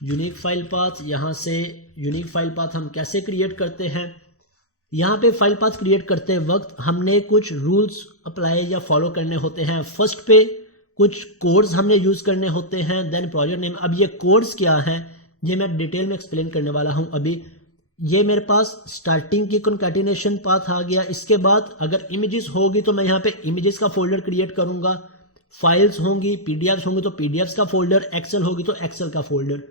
Unique file path. यहाँ से unique file path हम कैसे क्रिएट करते हैं, यहाँ पे फाइल पाथ क्रिएट करते वक्त हमने कुछ रूल्स अप्लाई या फॉलो करने होते हैं। फर्स्ट पे कुछ कोड्स हमने यूज़ करने होते हैं, देन प्रोजेक्ट नेम। अब ये कोड्स क्या हैं ये मैं डिटेल में एक्सप्लेन करने वाला हूँ अभी। ये मेरे पास स्टार्टिंग की कॉन्कैटिनेशन पाथ आ गया। इसके बाद अगर इमेजेस होगी तो मैं यहाँ पे इमेजेस का फोल्डर क्रिएट करूँगा, फाइल्स होंगी पीडीएफ्स होंगी तो पीडीएफ्स का फोल्डर, एक्सेल होगी तो एक्सेल का फोल्डर।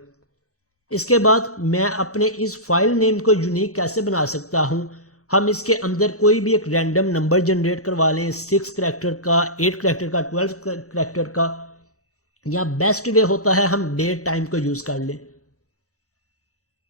इसके बाद मैं अपने इस फाइल नेम को यूनिक कैसे बना सकता हूँ, हम इसके अंदर कोई भी एक रैंडम नंबर जनरेट करवा लें, 6 करैक्टर का, 8 करैक्टर का, 12 करैक्टर का, या बेस्ट वे होता है हम डेट टाइम को यूज़ कर लें।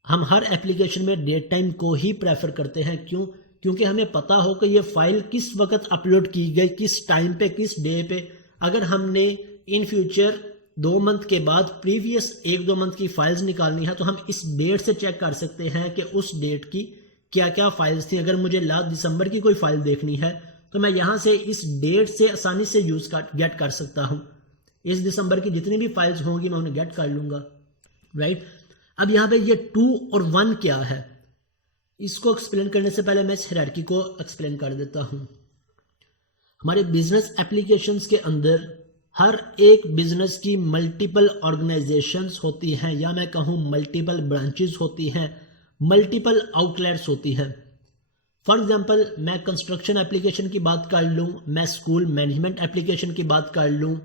हम हर एप्लीकेशन में डेट टाइम को ही प्रेफर करते हैं। क्यों? क्योंकि हमें पता हो कि ये फाइल किस वक्त अपलोड की गई, किस टाइम पे, किस डे पे। अगर हमने इन फ्यूचर 2 मंथ के बाद प्रीवियस 1-2 मंथ की फाइल्स निकालनी है तो हम इस डेट से चेक कर सकते हैं कि उस डेट की क्या क्या फाइल्स थी। अगर मुझे लास्ट दिसंबर की कोई फाइल देखनी है तो मैं यहाँ से इस डेट से आसानी से गेट कर सकता हूँ। इस दिसंबर की जितनी भी फाइल्स होंगी मैं उन्हें गेट कर लूँगा, राइट। अब यहाँ पे ये 2 और 1 क्या है, इसको एक्सप्लेन करने से पहले मैं इस हायरार्की को एक्सप्लेन कर देता हूँ। हमारे बिजनेस एप्लीकेशंस के अंदर हर एक बिजनेस की मल्टीपल ऑर्गेनाइजेशंस होती हैं, या मैं कहूँ मल्टीपल ब्रांचेस होती हैं, मल्टीपल आउटलेट्स होती हैं। फॉर एग्जांपल मैं कंस्ट्रक्शन एप्लीकेशन की बात कर लूँ, मैं स्कूल मैनेजमेंट एप्लीकेशन की बात कर लूँ,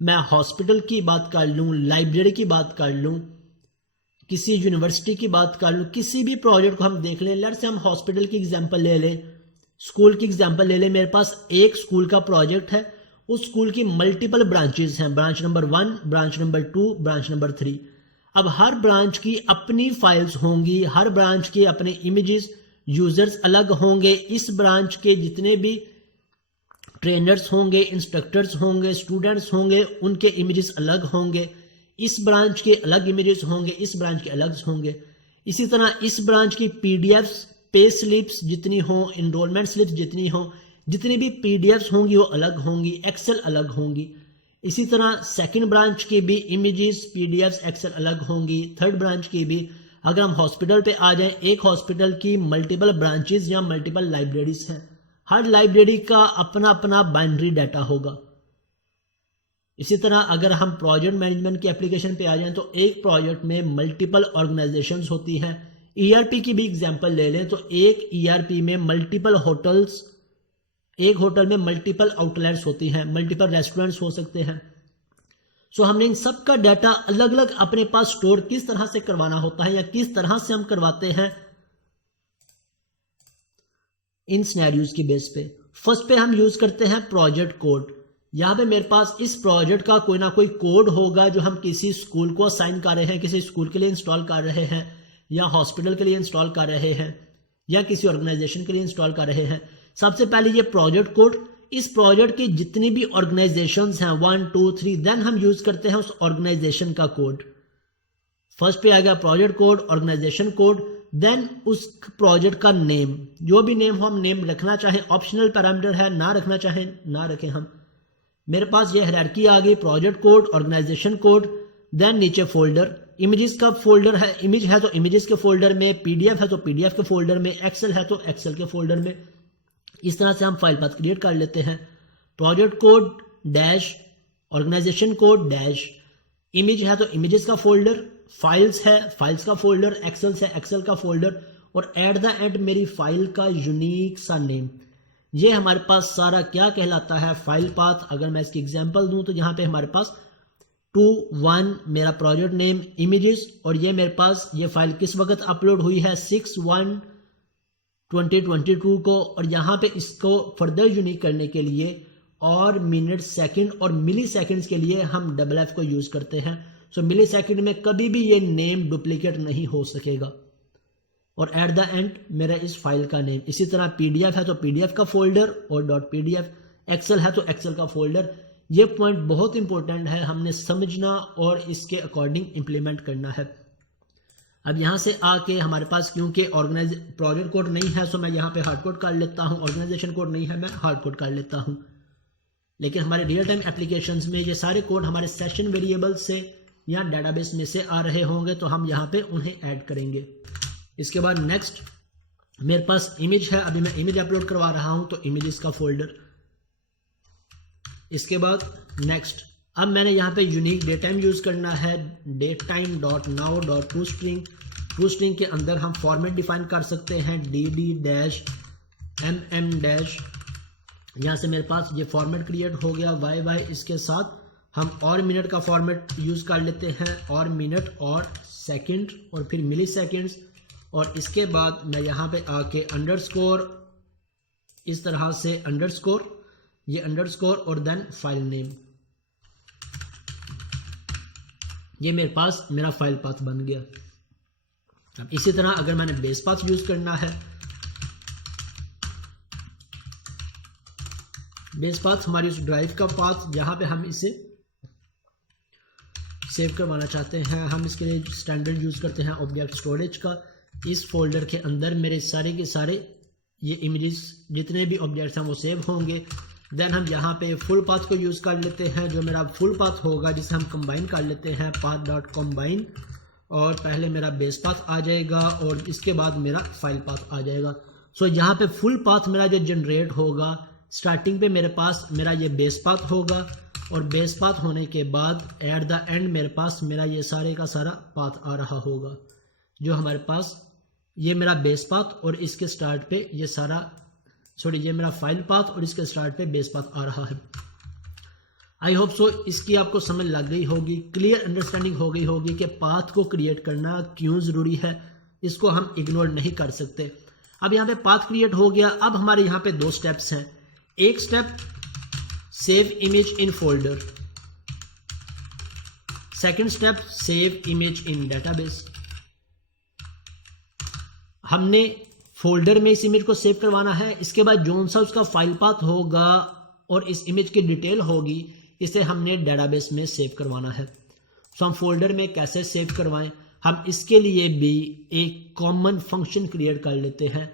मैं हॉस्पिटल की बात कर लूँ, लाइब्रेरी की बात कर लूँ, किसी यूनिवर्सिटी की बात कर लूँ, किसी भी प्रोजेक्ट को हम देख लें। लेट्स से हम हॉस्पिटल की एग्जांपल ले लें, स्कूल की एग्जांपल ले लें। मेरे पास एक स्कूल का प्रोजेक्ट है, उस स्कूल की मल्टीपल ब्रांचेस हैं, branch number 1, branch number 2, branch number 3। अब हर ब्रांच की अपनी फाइल्स होंगी, हर ब्रांच के अपने इमेजेस, यूजर्स अलग होंगे। इस ब्रांच के जितने भी ट्रेनर्स होंगे, इंस्ट्रक्टर्स होंगे, स्टूडेंट्स होंगे, उनके इमेजेस अलग होंगे। इस ब्रांच के अलग इमेजेस होंगे, इस ब्रांच के अलग होंगे। इसी तरह इस ब्रांच की पीडीएफ्स, पे स्लिप्स जितनी हो, इनरोलमेंट स्लिप्स जितनी हो, जितनी भी पीडीएफ्स होंगी वो अलग होंगी, एक्सेल अलग होंगी। इसी तरह सेकंड ब्रांच की भी इमेजेस, पीडीएफ्स, एक्सेल अलग होंगी। थर्ड ब्रांच की भी। अगर हम हॉस्पिटल पे आ जाएं, एक हॉस्पिटल की मल्टीपल ब्रांचेस या मल्टीपल लाइब्रेरीज हैं, हर लाइब्रेरी का अपना अपना बाइनरी डाटा होगा। इसी तरह अगर हम प्रोजेक्ट मैनेजमेंट की एप्लीकेशन पे आ जाएं तो एक प्रोजेक्ट में मल्टीपल ऑर्गेनाइजेशंस होती हैं। ईआरपी की भी एग्जांपल ले लें तो एक ईआरपी में मल्टीपल होटल्स, एक होटल में मल्टीपल आउटलेट्स होती हैं, मल्टीपल रेस्टोरेंट्स हो सकते हैं। सो हमने इन सब का डाटा अलग अलग अपने पास स्टोर किस तरह से करवाना होता है या किस तरह से हम करवाते हैं इन सिनेरियोज की बेस पे। फर्स्ट पे हम यूज करते हैं प्रोजेक्ट कोड। यहाँ पे मेरे पास इस प्रोजेक्ट का कोई ना कोई कोड होगा जो हम किसी स्कूल को असाइन कर रहे हैं, किसी स्कूल के लिए इंस्टॉल कर रहे हैं, या हॉस्पिटल के लिए इंस्टॉल कर रहे हैं, या किसी ऑर्गेनाइजेशन के लिए इंस्टॉल कर रहे हैं। सबसे पहले ये प्रोजेक्ट कोड, इस प्रोजेक्ट की जितनी भी ऑर्गेनाइजेशंस हैं 1, 2, 3, देन हम यूज करते हैं उस ऑर्गेनाइजेशन का कोड। फर्स्ट पे आ गया project code, organisation code, then उस प्रोजेक्ट का नेम। जो भी नेम हो हम नेम रखना चाहें, ऑप्शनल पैरामीटर है, ना रखना चाहें ना रखें हम। मेरे पास ये हायरार्की आ गई, project code, organisation code, then नीचे फोल्डर। इमेजेस का फोल्डर है, इमेज है तो इमेजेस के फोल्डर में, पीडीएफ है तो पीडीएफ के फोल्डर में, एक्सेल है तो एक्सेल के फोल्डर में। इस तरह से हम फाइल पाथ क्रिएट कर लेते हैं। Project code dash, organisation code dash, image है तो इमेजेस का फोल्डर, फाइल्स है फाइल्स का फोल्डर, एक्सेल है एक्सेल का फोल्डर, और एट द एंड मेरी फाइल का यूनिक सा नेम। ये हमारे पास सारा क्या कहलाता है, फाइल पाथ। अगर मैं इसकी एग्जांपल दूं तो यहाँ पे हमारे पास 2, 1 मेरा प्रोजेक्ट नेम, इमेजेस, और ये मेरे पास ये फाइल किस वक्त अपलोड हुई है 6/1/2022 को। और यहाँ पे इसको फर्दर यूनिक करने के लिए और मिनट, सेकंड और मिली सेकंड्स के लिए हम FF को यूज करते हैं। सो मिली सेकंड में कभी भी ये नेम डुप्लीकेट नहीं हो सकेगा। और एट द एंड मेरा इस फाइल का नेम। इसी तरह पीडीएफ है तो पीडीएफ का फोल्डर और .pdf, एक्सेल है तो एक्सेल का फोल्डर। ये पॉइंट बहुत इंपॉर्टेंट है, हमने समझना और इसके अकॉर्डिंग इंप्लीमेंट करना है। अब यहाँ से आके हमारे पास क्योंकि प्रोजेक्ट कोड नहीं है सो मैं यहाँ पे हार्ड कोड कर लेता हूँ, ऑर्गेनाइजेशन कोड नहीं है मैं हार्ड कोड कर लेता हूँ। लेकिन हमारे रियल टाइम एप्लीकेशंस में ये सारे कोड हमारे सेशन वेरिएबल से या डेटाबेस में से आ रहे होंगे तो हम यहाँ पे उन्हें ऐड करेंगे। इसके बाद नेक्स्ट मेरे पास इमेज है, अभी मैं इमेज अपलोड करवा रहा हूँ तो इमेजेस का फोल्डर। इसके बाद नेक्स्ट अब मैंने यहाँ पे यूनिक डेट टाइम यूज़ करना है, datetime dot now dot to string के अंदर हम फॉर्मेट डिफाइन कर सकते हैं dd-mm-। यहाँ से मेरे पास ये फॉर्मेट क्रिएट हो गया yy। इसके साथ हम और मिनट का फॉर्मेट यूज़ कर लेते हैं, और मिनट और सेकंड और फिर मिली सेकेंड्स। और इसके बाद मैं यहाँ पे आके अंडरस्कोर, इस तरह से अंडरस्कोर, ये अंडरस्कोर और देन फाइल नेम, ये मेरे पास मेरा फाइल पाथ बन गया। अब इसी तरह अगर मैंने बेस पाथ यूज करना है, बेस पाथ हमारी उस ड्राइव का पाथ जहां पे हम इसे सेव करवाना चाहते हैं, हम इसके लिए स्टैंडर्ड यूज करते हैं ऑब्जेक्ट स्टोरेज का। इस फोल्डर के अंदर मेरे सारे के सारे ये इमेजेस जितने भी ऑब्जेक्ट्स हैं वो सेव होंगे। देन हम यहाँ पे फुल पाथ को यूज़ कर लेते हैं, जो मेरा फुल पाथ होगा जिसे हम कंबाइन कर लेते हैं path.combine, और पहले मेरा बेस पाथ आ जाएगा और इसके बाद मेरा फाइल पाथ आ जाएगा। सो यहाँ पे फुल पाथ मेरा जो जनरेट होगा, स्टार्टिंग पे मेरे पास मेरा ये बेस पाथ होगा, और बेस पाथ होने के बाद एट द एंड मेरे पास मेरा ये सारे का सारा पाथ आ रहा होगा, जो हमारे पास ये मेरा बेस पाथ और इसके स्टार्ट पे ये सारा ये मेरा फाइल पाथ और इसके स्टार्ट पे बेस पाथ आ रहा है। आई होप सो इसकी आपको समझ लग गई होगी, क्लियर अंडरस्टैंडिंग हो गई होगी कि पाथ को क्रिएट करना क्यों ज़रूरी है, इसको हम इग्नोर नहीं कर सकते। अब यहाँ पे पाथ क्रिएट हो गया। अब हमारे यहाँ पे दो स्टेप्स हैं। एक step save image in folder, second step save image in database. हमने फोल्डर में इस इमेज को सेव करवाना है, इसके बाद जोन सा उसका फाइल पाथ होगा और इस इमेज की डिटेल होगी, इसे हमने डेटाबेस में सेव करवाना है। तो हम फोल्डर में कैसे सेव करवाएं, हम इसके लिए भी एक कॉमन फंक्शन क्रिएट कर लेते हैं,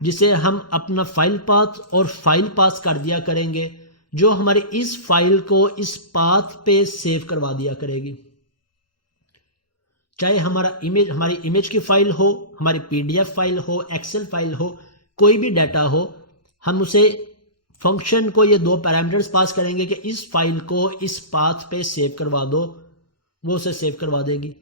जिसे हम अपना फाइल पाथ और फाइल पास कर दिया करेंगे, जो हमारी इस फाइल को इस पाथ पे सेव करवा दिया करेगी। चाहे हमारी इमेज की फाइल हो, हमारी पीडीएफ फाइल हो, एक्सेल फाइल हो, कोई भी डाटा हो, हम उसे फंक्शन को ये दो पैरामीटर्स पास करेंगे कि इस फाइल को इस पाथ पे सेव करवा दो, वो उसे सेव करवा देगी।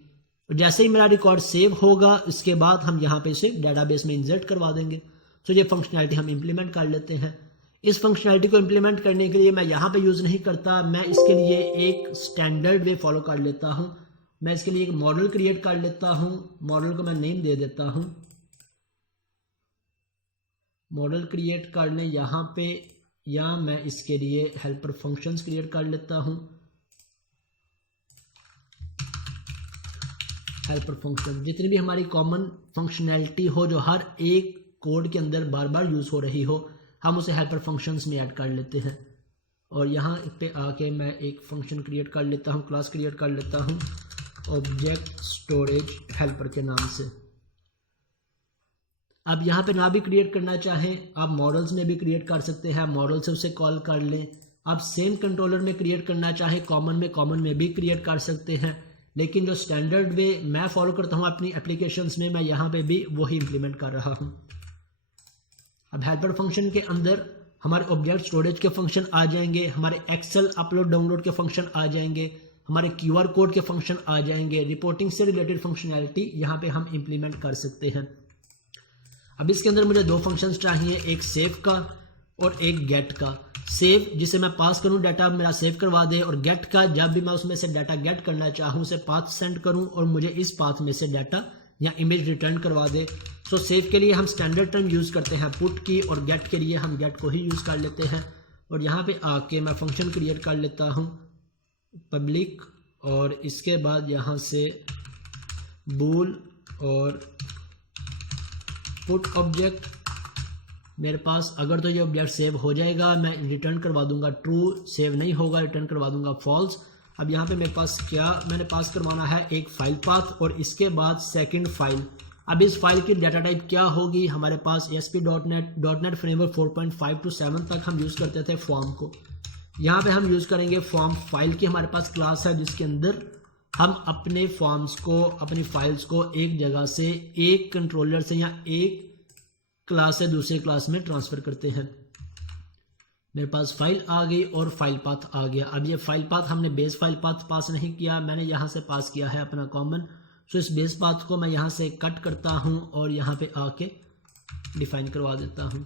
जैसे ही मेरा रिकॉर्ड सेव होगा, इसके बाद हम यहाँ पे इसे डेटाबेस में इंसर्ट करवा देंगे। तो ये फंक्शनैलिटी हम इम्प्लीमेंट कर लेते हैं। इस फंक्शनैलिटी को इम्प्लीमेंट करने के लिए मैं यहाँ पे यूज़ नहीं करता, मैं इसके लिए एक स्टैंडर्ड वे फॉलो कर लेता हूँ। मैं इसके लिए एक मॉडल क्रिएट कर लेता हूँ, मॉडल को मैं नेम दे देता हूँ। मॉडल क्रिएट करने यहाँ पे, या मैं इसके लिए हेल्पर फंक्शंस क्रिएट कर लेता हूँ। हेल्पर फंक्शन जितनी भी हमारी कॉमन फंक्शनैलिटी हो, जो हर एक कोड के अंदर बार बार यूज़ हो रही हो, हम उसे हेल्पर फंक्शंस में ऐड कर लेते हैं। और यहाँ पे आके मैं एक फंक्शन क्रिएट कर लेता हूँ, क्लास क्रिएट कर लेता हूँ ऑब्जेक्ट स्टोरेज हेल्पर के नाम से। अब यहाँ पे ना भी क्रिएट करना चाहें, आप मॉडल्स में भी क्रिएट कर सकते हैं, मॉडल से उसे कॉल कर लें। आप सेम कंट्रोलर में क्रिएट करना चाहें, कॉमन में भी क्रिएट कर सकते हैं। लेकिन जो स्टैंडर्ड वे मैं फॉलो करता हूँ अपनी एप्लीकेशंस में, मैं यहाँ पे भी वही इंप्लीमेंट कर रहा हूँ। अब हेल्पर फंक्शन के अंदर हमारे ऑब्जेक्ट स्टोरेज के फंक्शन आ जाएंगे, हमारे एक्सेल अपलोड डाउनलोड के फंक्शन आ जाएंगे, हमारे QR कोड के फंक्शन आ जाएंगे, रिपोर्टिंग से रिलेटेड फंक्शनैलिटी यहाँ पे हम इंप्लीमेंट कर सकते हैं। अब इसके अंदर मुझे दो फंक्शंस चाहिए, एक सेव का और एक गेट का। सेव जिसे मैं पास करूँ डाटा मेरा सेव करवा दे, और गेट का जब भी मैं उसमें से डाटा गेट करना चाहूँ, उसे पाथ सेंड करूँ और मुझे इस पाथ में से डाटा या इमेज रिटर्न करवा दे। सो सेव के लिए हम स्टैंडर्ड टर्म यूज़ करते हैं पुट की, और गेट के लिए हम गेट को ही यूज़ कर लेते हैं। और यहाँ पे आके मैं फंक्शन क्रिएट कर लेता हूँ पब्लिक, और इसके बाद यहाँ से बूल और पुट ऑब्जेक्ट मेरे पास। अगर तो ये ऑब्जेक्ट सेव हो जाएगा मैं रिटर्न करवा दूंगा ट्रू, सेव नहीं होगा रिटर्न करवा दूंगा फॉल्स। अब यहाँ पे मेरे पास क्या मैंने पास करवाना है, एक फाइल पाथ और इसके बाद सेकंड फाइल। अब इस फाइल की डाटा टाइप क्या होगी, हमारे पास ASP.NET फ्रेमवर्क 4.5 to 7 तक हम यूज़ करते थे फॉर्म को। यहाँ पे हम यूज़ करेंगे फॉर्म। फाइल की हमारे पास क्लास है जिसके अंदर हम अपने फॉर्म्स को, अपनी फाइल्स को एक जगह से, एक कंट्रोलर से या एक क्लास से दूसरे क्लास में ट्रांसफ़र करते हैं। मेरे पास फाइल आ गई और फाइल पाथ आ गया। अब ये फाइल पाथ हमने बेस फाइल पाथ पास नहीं किया, मैंने यहाँ से पास किया है अपना कॉमन। सो इस बेस पाथ को मैं यहाँ से कट करता हूँ और यहाँ पे आके डिफाइन करवा देता हूँ।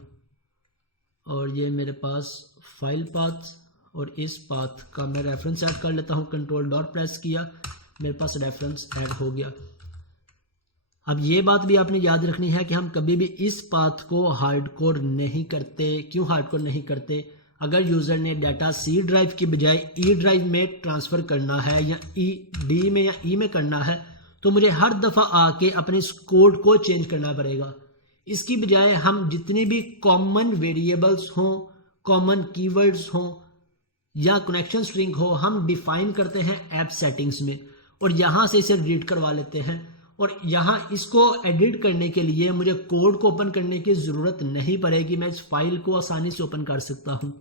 और ये मेरे पास फाइल पाथ और इस पाथ का मैं रेफरेंस ऐड कर लेता हूँ। कंट्रोल डॉट प्रेस किया, मेरे पास रेफरेंस ऐड हो गया। अब ये बात भी आपने याद रखनी है कि हम कभी भी इस पाथ को हार्डकोड नहीं करते। क्यों हार्डकोड नहीं करते? अगर यूज़र ने डाटा सी ड्राइव की बजाय ई ड्राइव में ट्रांसफ़र करना है या डी में या ई में करना है तो मुझे हर दफ़ा आके अपने इस कोड को चेंज करना पड़ेगा। इसकी बजाय हम जितनी भी कॉमन वेरिएबल्स हों, कॉमन कीवर्ड्स हों या कनेक्शन स्ट्रिंग हो, हम डिफाइन करते हैं ऐप सेटिंग्स में और यहाँ से इसे रीड करवा लेते हैं। और यहाँ इसको एडिट करने के लिए मुझे कोड को ओपन करने की ज़रूरत नहीं पड़ेगी, मैं इस फाइल को आसानी से ओपन कर सकता हूँ।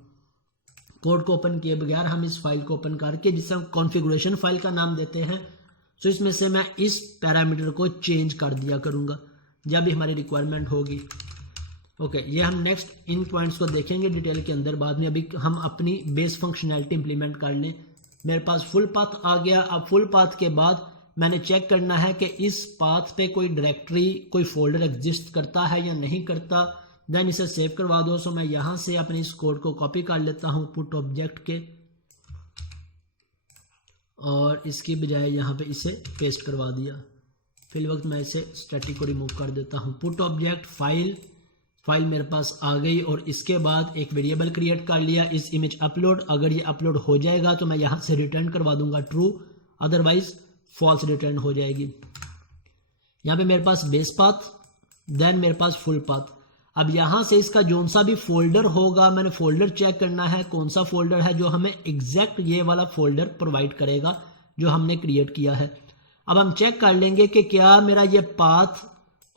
कोड को ओपन किए बगैर हम इस फाइल को ओपन करके, जिसे हम कॉन्फ़िगरेशन फाइल का नाम देते हैं, तो इसमें से मैं इस पैरामीटर को चेंज कर दिया करूँगा जब भी हमारी रिक्वायरमेंट होगी। ओके, ये हम नेक्स्ट इन पॉइंट्स को देखेंगे डिटेल के अंदर बाद में। अभी हम अपनी बेस फंक्शनैलिटी इंप्लीमेंट कर लें। मेरे पास फुल पाथ आ गया। अब फुल पाथ के बाद मैंने चेक करना है कि इस पाथ पे कोई डायरेक्टरी, कोई फोल्डर एग्जिस्ट करता है या नहीं करता। देन इसे सेव करवा दो। सो मैं यहाँ से अपने इस कोड को कॉपी कर लेता हूँ पुट ऑब्जेक्ट के, और इसकी बजाय यहाँ पे इसे पेस्ट करवा दिया। फिल वक्त मैं इसे स्टैटिक को रिमूव कर देता हूँ। पुट ऑब्जेक्ट फाइल मेरे पास आ गई और इसके बाद एक वेरिएबल क्रिएट कर लिया इस इमेज अपलोड। अगर ये अपलोड हो जाएगा तो मैं यहाँ से रिटर्न करवा दूंगा ट्रू, अदरवाइज फॉल्स रिटर्न हो जाएगी। यहाँ पे मेरे पास बेस पाथ, देन मेरे पास फुल पाथ। अब यहाँ से इसका जोन सा भी फोल्डर होगा, मैंने फोल्डर चेक करना है कौन सा फोल्डर है जो हमें एग्जैक्ट ये वाला फोल्डर प्रोवाइड करेगा जो हमने क्रिएट किया है। अब हम चेक कर लेंगे कि क्या मेरा ये पाथ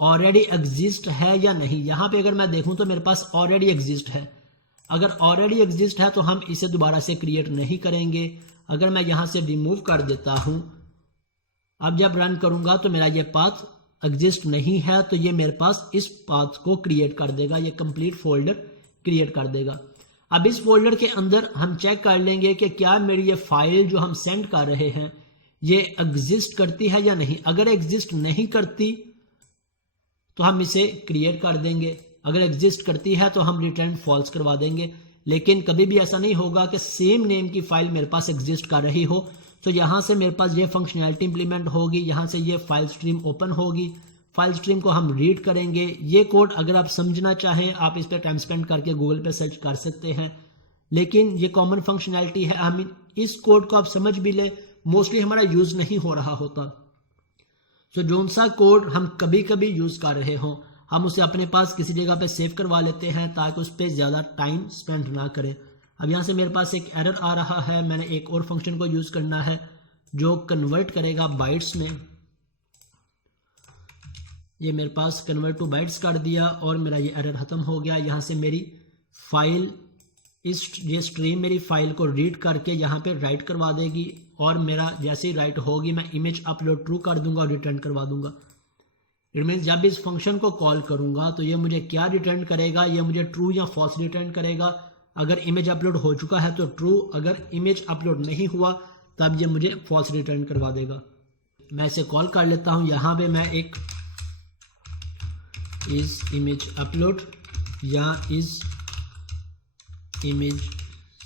ऑलरेडी एग्जिस्ट है या नहीं। यहाँ पे अगर मैं देखूँ तो मेरे पास ऑलरेडी एग्जिस्ट है। अगर ऑलरेडी एग्जिस्ट है तो हम इसे दोबारा से क्रिएट नहीं करेंगे। अगर मैं यहाँ से रिमूव कर देता हूँ, अब जब रन करूँगा तो मेरा ये पाथ एग्जिस्ट नहीं है, तो ये मेरे पास इस पाथ को क्रिएट कर देगा, ये कंप्लीट फोल्डर क्रिएट कर देगा। अब इस फोल्डर के अंदर हम चेक कर लेंगे कि क्या मेरी ये फाइल जो हम सेंड कर रहे हैं ये एग्जिस्ट करती है या नहीं। अगर एग्जिस्ट नहीं करती तो हम इसे क्रिएट कर देंगे, अगर एग्जिस्ट करती है तो हम रिटर्न फॉल्स करवा देंगे। लेकिन कभी भी ऐसा नहीं होगा कि सेम नेम की फाइल मेरे पास एग्जिस्ट कर रही हो। तो यहाँ से मेरे पास ये फंक्शनैलिटी इंप्लीमेंट होगी, यहाँ से ये फाइल स्ट्रीम ओपन होगी, फाइल स्ट्रीम को हम रीड करेंगे। ये कोड अगर आप समझना चाहें आप इस पर टाइम स्पेंड करके गूगल पे सर्च कर सकते हैं, लेकिन ये कॉमन फंक्शनैलिटी है। हम इस कोड को आप समझ भी ले, मोस्टली हमारा यूज़ नहीं हो रहा होता। तो जोन सा कोड हम कभी कभी यूज़ कर रहे हों, हम उसे अपने पास किसी जगह पे सेव करवा लेते हैं ताकि उस पर ज़्यादा टाइम स्पेंड ना करें। अब यहाँ से मेरे पास एक एरर आ रहा है, मैंने एक और फंक्शन को यूज़ करना है जो कन्वर्ट करेगा बाइट्स में। ये मेरे पास कन्वर्ट टू बाइट्स कर दिया और मेरा ये एरर ख़त्म हो गया। यहाँ से मेरी फाइल, ये स्ट्रीम मेरी फाइल को रीड करके यहाँ पे राइट करवा देगी और मेरा जैसे ही राइट होगी मैं इमेज अपलोड ट्रू कर दूंगा और रिटर्न करवा दूंगा। इट मीन्स जब इस फंक्शन को कॉल करूंगा तो ये मुझे क्या रिटर्न करेगा, ये मुझे ट्रू या फॉल्स रिटर्न करेगा। अगर इमेज अपलोड हो चुका है तो ट्रू, अगर इमेज अपलोड नहीं हुआ तब ये मुझे फॉल्स रिटर्न करवा देगा। मैं इसे कॉल कर लेता हूँ। यहाँ पे मैं एक इस इमेज अपलोड या इस इमेज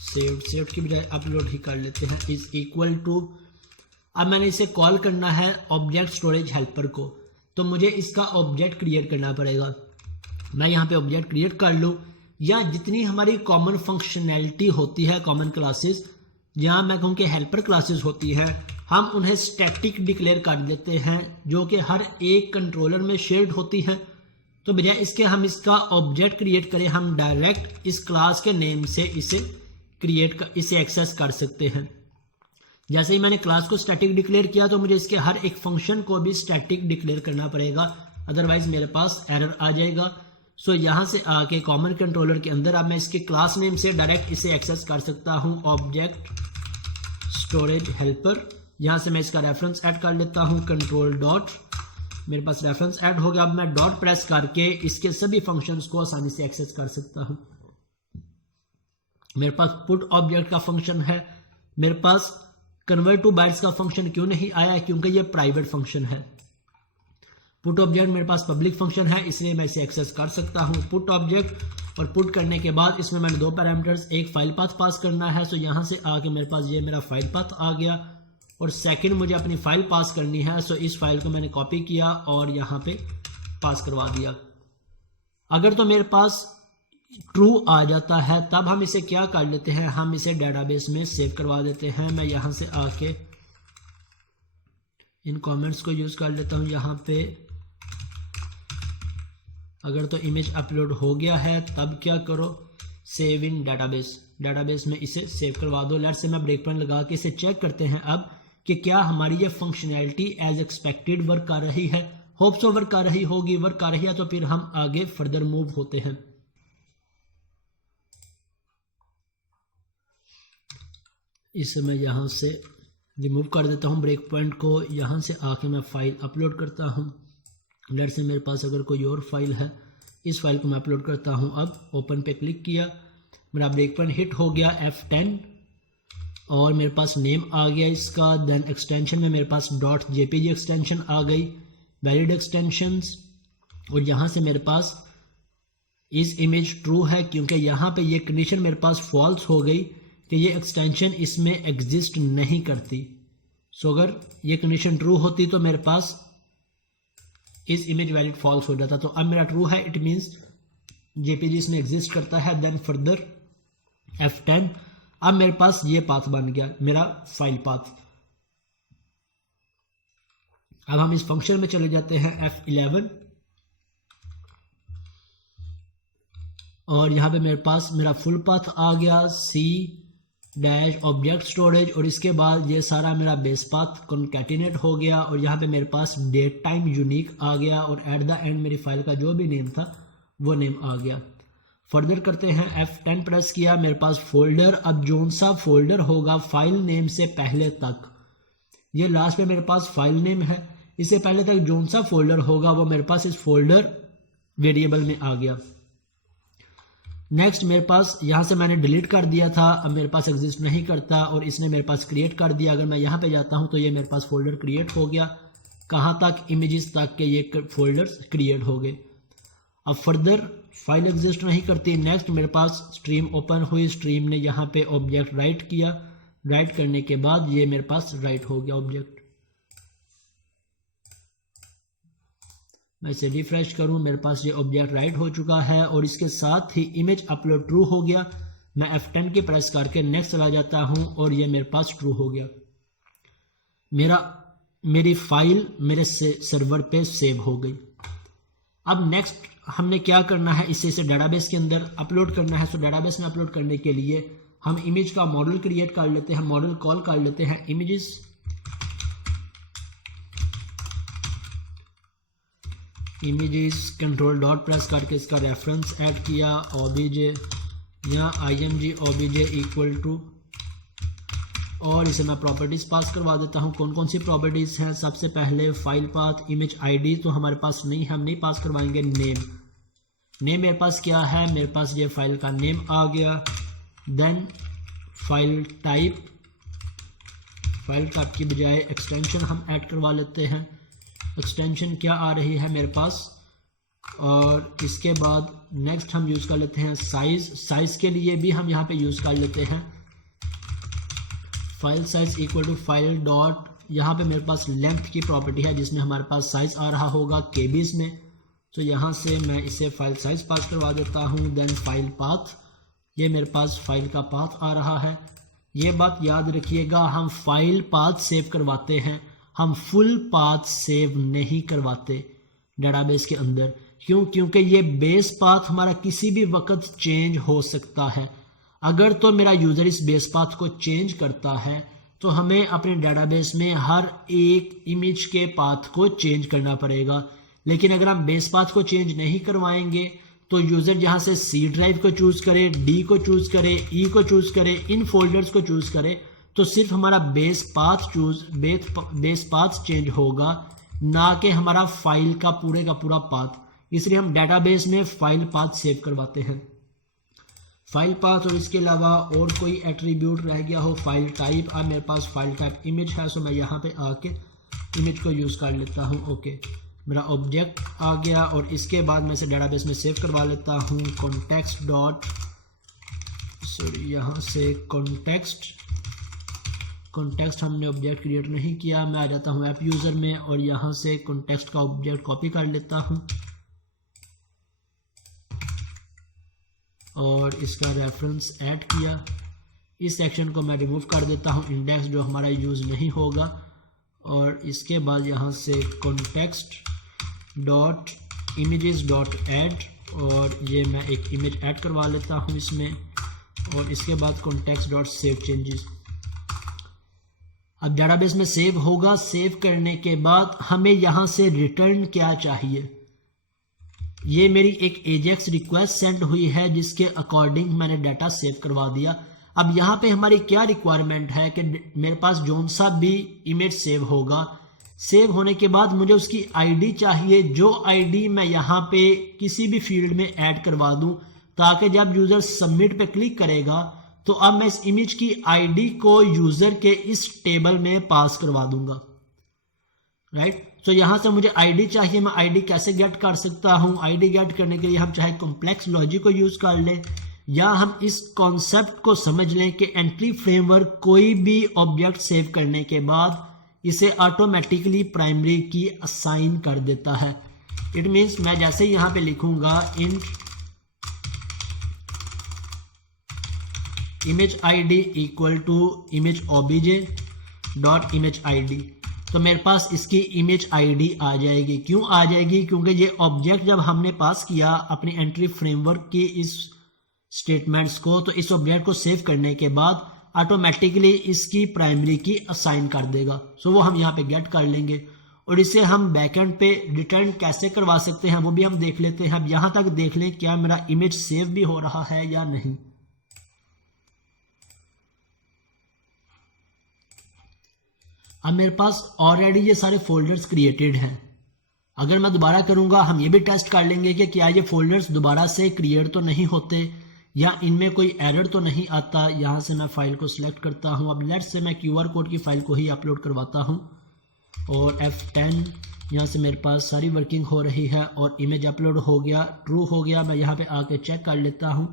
सेव की बजाय अपलोड ही कर लेते हैं, इज इक्वल टू। अब मैंने इसे कॉल करना है ऑब्जेक्ट स्टोरेज हेल्पर को, तो मुझे इसका ऑब्जेक्ट क्रिएट करना पड़ेगा। मैं यहाँ पे ऑब्जेक्ट क्रिएट कर लूँ, या जितनी हमारी कॉमन फंक्शनैलिटी होती है, कॉमन क्लासेस, जहाँ मैं कहूँ कि हेल्पर क्लासेस होती है, हम उन्हें स्टैटिक डिक्लेयर कर देते हैं जो कि हर एक कंट्रोलर में शेयर्ड होती हैं। तो बजाय इसके हम इसका ऑब्जेक्ट क्रिएट करें, हम डायरेक्ट इस क्लास के नेम से इसे एक्सेस कर सकते हैं। जैसे ही मैंने क्लास को स्टैटिक डिक्लेयर किया तो मुझे इसके हर एक फंक्शन को भी स्टैटिक डिक्लेयर करना पड़ेगा, अदरवाइज मेरे पास एरर आ जाएगा। सो यहाँ से आके कॉमन कंट्रोलर के अंदर अब मैं इसके क्लास नेम से डायरेक्ट इसे एक्सेस कर सकता हूँ, ऑब्जेक्ट स्टोरेज हेल्पर। यहाँ से मैं इसका रेफरेंस ऐड कर लेता हूँ, कंट्रोल डॉट, मेरे पास रेफरेंस ऐड हो गया। अब मैं डॉट प्रेस करके इसके सभी फंक्शंस को आसानी से एक्सेस कर सकता हूँ। मेरे पास पुट ऑब्जेक्ट का फंक्शन है, मेरे पास कन्वर्ट टू बाइट्स का फंक्शन क्यों नहीं आया, क्योंकि ये प्राइवेट फंक्शन है। पुट ऑब्जेक्ट मेरे पास पब्लिक फंक्शन है, इसलिए मैं इसे एक्सेस कर सकता हूँ। पुट ऑब्जेक्ट और पुट करने के बाद इसमें मैंने दो पैरामीटर्स, एक फाइल पाथ पास करना है, सो यहाँ से आके मेरे पास ये मेरा फाइल पाथ आ गया, और सेकंड मुझे अपनी फाइल पास करनी है, सो इस फाइल को मैंने कॉपी किया और यहाँ पे पास करवा दिया। अगर तो मेरे पास ट्रू आ जाता है तब हम इसे क्या कर लेते हैं, हम इसे डेटाबेस में सेव करवा देते हैं। मैं यहाँ से आके इन कमेंट्स को यूज कर लेता हूँ। यहाँ पे अगर तो इमेज अपलोड हो गया है तब क्या करो, सेव इन डेटाबेस, डेटाबेस में इसे सेव करवा दो। लेट्स से मैं ब्रेक पॉइंट लगा के इसे चेक करते हैं अब कि क्या हमारी ये फंक्शनैलिटी एज एक्सपेक्टेड वर्क कर रही है। होप सो वर्क कर रही होगी, वर्क कर रही है तो फिर हम आगे फर्दर मूव होते हैं। इसे मैं यहाँ से रिमूव कर देता हूँ ब्रेक पॉइंट को। यहाँ से आके मैं फाइल अपलोड करता हूँ। लेट्स से मेरे पास अगर कोई और फाइल है, इस फाइल को मैं अपलोड करता हूँ। अब ओपन पे क्लिक किया, मेरा ब्रेक पॉइंट हिट हो गया F10 और मेरे पास नेम आ गया इसका। देन एक्सटेंशन में मेरे पास .jpg एक्सटेंशन आ गई, वैलिड एक्सटेंशंस, और यहाँ से मेरे पास इस इमेज ट्रू है क्योंकि यहाँ पे ये कंडीशन मेरे पास फॉल्स हो गई कि ये एक्सटेंशन इसमें एग्जिस्ट नहीं करती। सो अगर ये कंडीशन ट्रू होती तो मेरे पास इस इमेज वैलिड फॉल्स हो जाता। तो अब मेरा ट्रू है, इट मीन्स जेपीजी इसमें एग्जिस्ट करता है। देन फर्दर F10, अब मेरे पास ये पाथ बन गया, मेरा फाइल पाथ। अब हम इस फंक्शन में चले जाते हैं F11 और यहाँ पे मेरे पास मेरा फुल पाथ आ गया C- ऑब्जेक्ट स्टोरेज, और इसके बाद ये सारा मेरा बेस पाथ कॉन्कैटिनेट हो गया और यहाँ पे मेरे पास डेट टाइम यूनिक आ गया और एट द एंड मेरी फाइल का जो भी नेम था वो नेम आ गया। फर्दर करते हैं, F10 प्रेस किया, मेरे पास फोल्डर, अब जोन सा फोल्डर होगा फाइल नेम से पहले तक, ये लास्ट में मेरे पास फाइल नेम है, इससे पहले तक जोन सा फोल्डर होगा वो मेरे पास इस फोल्डर वेरिएबल में आ गया। नेक्स्ट मेरे पास यहाँ से मैंने डिलीट कर दिया था, अब मेरे पास एग्जिस्ट नहीं करता और इसने मेरे पास क्रिएट कर दिया। अगर मैं यहाँ पे जाता हूँ तो ये मेरे पास फोल्डर क्रिएट हो गया, कहाँ तक, इमेजेस तक के ये फोल्डर्स क्रिएट हो गए। अब फर्दर फाइल एग्जिस्ट नहीं करती। नेक्स्ट मेरे पास स्ट्रीम ओपन हुई, स्ट्रीम ने यहाँ पे ऑब्जेक्ट राइट किया, राइट करने के बाद ये मेरे पास राइट हो गया ऑब्जेक्ट। मैं इसे रिफ्रेश करूं, मेरे पास ये ऑब्जेक्ट राइट हो चुका है और इसके साथ ही इमेज अपलोड ट्रू हो गया। मैं F10 की प्रेस करके नेक्स्ट चला जाता हूं और ये मेरे पास ट्रू हो गया। मेरी फाइल मेरे सर्वर पे सेव हो गई। अब नेक्स्ट हमने क्या करना है, इसे डेटाबेस के अंदर अपलोड करना है। सो डेटाबेस में अपलोड करने के लिए हम इमेज का मॉडल क्रिएट कर लेते हैं, मॉडल कॉल कर लेते हैं images. Images control dot press करके इसका रेफरेंस ऐड किया, obj या img obj इक्वल टू, और इसे मैं प्रॉपर्टीज पास करवा देता हूँ। कौन कौन सी प्रॉपर्टीज हैं, सबसे पहले फाइल पाथ, इमेज आईडी तो हमारे पास नहीं है, हम नहीं पास करवाएंगे। नेम मेरे पास क्या है, मेरे पास ये फाइल का नेम आ गया। देन फाइल टाइप की बजाय एक्सटेंशन हम ऐड करवा लेते हैं। एक्सटेंशन क्या आ रही है मेरे पास, और इसके बाद नेक्स्ट हम यूज़ कर लेते हैं साइज़ के लिए भी हम यहाँ पे यूज़ कर लेते हैं file size equal to file dot, यहाँ पे मेरे पास लेंथ की प्रॉपर्टी है जिसमें हमारे पास साइज आ रहा होगा केबीज में, तो यहाँ से मैं इसे फाइल साइज पास करवा देता हूँ। देन फाइल पाथ, ये मेरे पास फाइल का पाथ आ रहा है। ये बात याद रखिएगा, हम फाइल पाथ सेव करवाते हैं, हम फुल पाथ सेव नहीं करवाते डेटाबेस के अंदर। क्यों? क्योंकि ये बेस पाथ हमारा किसी भी वक्त चेंज हो सकता है। अगर तो मेरा यूज़र इस बेस पाथ को चेंज करता है तो हमें अपने डेटाबेस में हर एक इमेज के पाथ को चेंज करना पड़ेगा। लेकिन अगर हम बेस पाथ को चेंज नहीं करवाएंगे तो यूज़र जहाँ से C ड्राइव को चूज़ करे, D को चूज़ करे, E को चूज़ करे, इन फोल्डर्स को चूज़ करे, तो सिर्फ हमारा बेस पाथ चेंज होगा, ना कि हमारा फाइल का पूरा पाथ। इसलिए हम डेटाबेस में फाइल पाथ सेव करवाते हैं। फाइल पाथ और इसके अलावा और कोई एट्रीब्यूट रह गया हो, फाइल टाइप। अब मेरे पास फाइल टाइप इमेज है, सो मैं यहाँ पे आके इमेज को यूज़ कर लेता हूँ। ओके, मेरा ऑब्जेक्ट आ गया और इसके बाद मैं इसे डेटाबेस में सेव करवा लेता हूँ। कॉन्टेक्स्ट डॉट यहाँ से कॉन्टेक्स्ट हमने ऑब्जेक्ट क्रिएट नहीं किया। मैं आ जाता हूँ ऐप यूज़र में और यहाँ से कॉन्टेक्स्ट का ऑब्जेक्ट कॉपी कर लेता हूँ और इसका रेफरेंस ऐड किया। इस सेक्शन को मैं रिमूव कर देता हूँ, इंडेक्स जो हमारा यूज़ नहीं होगा। और इसके बाद यहाँ से context dot images dot add, और ये मैं एक इमेज ऐड करवा लेता हूँ इसमें। और इसके बाद कॉन्टेक्स्ट डॉट सेव चेंजेस। अब डेटाबेस में सेव होगा। सेव करने के बाद हमें यहाँ से रिटर्न क्या चाहिए, ये मेरी एक एजेक्स रिक्वेस्ट सेंड हुई है जिसके अकॉर्डिंग मैंने डाटा सेव करवा दिया। अब यहाँ पे हमारी क्या रिक्वायरमेंट है कि मेरे पास जोन सा भी इमेज सेव होगा। सेव होने के बाद मुझे उसकी आईडी चाहिए, जो आईडी मैं यहाँ पे किसी भी फील्ड में ऐड करवा दूं, ताकि जब यूजर सबमिट पे क्लिक करेगा तो अब मैं इस इमेज की आईडी को यूजर के इस टेबल में पास करवा दूंगा। राइट, तो यहाँ से मुझे आईडी चाहिए। मैं आईडी कैसे गेट कर सकता हूँ? आईडी गेट करने के लिए हम चाहे कॉम्प्लेक्स लॉजिक को यूज कर लें, या हम इस कॉन्सेप्ट को समझ लें कि एंट्री फ्रेमवर्क कोई भी ऑब्जेक्ट सेव करने के बाद इसे ऑटोमेटिकली प्राइमरी की असाइन कर देता है। इट मीन्स मैं जैसे ही यहाँ पे लिखूंगा int image ID equal to image OBJ dot image ID, तो मेरे पास इसकी इमेज आईडी आ जाएगी। क्यों आ जाएगी? क्योंकि ये ऑब्जेक्ट जब हमने पास किया अपनी एंट्री फ्रेमवर्क की इस स्टेटमेंट्स को, तो इस ऑब्जेक्ट को सेव करने के बाद ऑटोमेटिकली इसकी प्राइमरी की असाइन कर देगा। सो वो हम यहाँ पे गेट कर लेंगे और इसे हम बैकएंड पे रिटर्न कैसे करवा सकते हैं वो भी हम देख लेते हैं। अब यहाँ तक देख लें क्या मेरा इमेज सेव भी हो रहा है या नहीं। अब मेरे पास ऑलरेडी ये सारे फोल्डर्स क्रिएटेड हैं। अगर मैं दोबारा करूंगा, हम ये भी टेस्ट कर लेंगे कि क्या ये फोल्डर्स दोबारा से क्रिएट तो नहीं होते या इनमें कोई एरर तो नहीं आता। यहाँ से मैं फाइल को सिलेक्ट करता हूँ। अब लेट्स से मैं QR कोड की फाइल को ही अपलोड करवाता हूँ और F10, यहाँ से मेरे पास सारी वर्किंग हो रही है और इमेज अपलोड हो गया, ट्रू हो गया। मैं यहाँ पे आके चेक कर लेता हूँ,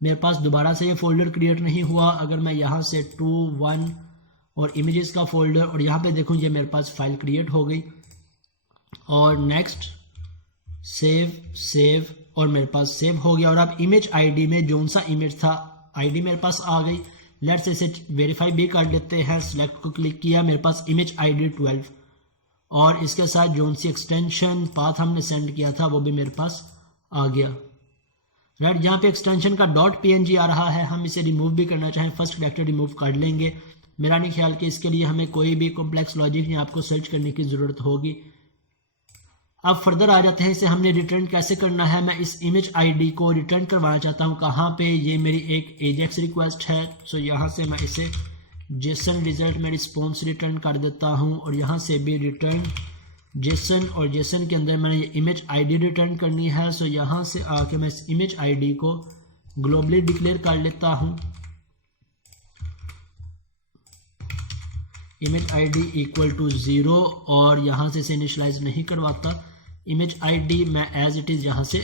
मेरे पास दोबारा से ये फोल्डर क्रिएट नहीं हुआ। अगर मैं यहाँ से 2 1 और इमेजेस का फोल्डर, और यहाँ पे देखूँ ये मेरे पास फाइल क्रिएट हो गई। और नेक्स्ट सेव और मेरे पास सेव हो गया। और अब इमेज आईडी में जोन सा इमेज था आईडी मेरे पास आ गई। लेट्स इसे वेरीफाई भी कर लेते हैं। सिलेक्ट को क्लिक किया, मेरे पास इमेज आईडी 12 और इसके साथ जोन सी एक्सटेंशन पाथ हमने सेंड किया था वो भी मेरे पास आ गया। राइट, यहाँ पे एक्सटेंशन का .png आ रहा है। हम इसे रिमूव भी करना चाहें फर्स्ट करेक्टर रिमूव कर लेंगे। मेरा नहीं ख्याल कि इसके लिए हमें कोई भी कॉम्प्लेक्स लॉजिक या आपको सर्च करने की ज़रूरत होगी। अब फर्दर आ जाते हैं, इसे हमने रिटर्न कैसे करना है। मैं इस इमेज आईडी को रिटर्न करवाना चाहता हूँ। कहाँ पे? ये मेरी एक एजेक्स रिक्वेस्ट है। सो यहाँ से मैं इसे जेसन रिजल्ट में रिस्पॉन्स रिटर्न कर देता हूँ और यहाँ से भी रिटर्न जेसन, और जेसन के अंदर मैंने ये इमेज आईडी रिटर्न करनी है। सो यहाँ से आके मैं इस इमेज आईडी को ग्लोबली डिक्लेयर कर लेता हूँ। इमेज आईडी इक्वल टू 0 और यहाँ से इनिशियलाइज नहीं करवाता। इमेज आईडी मैं एज इट इज़ यहाँ से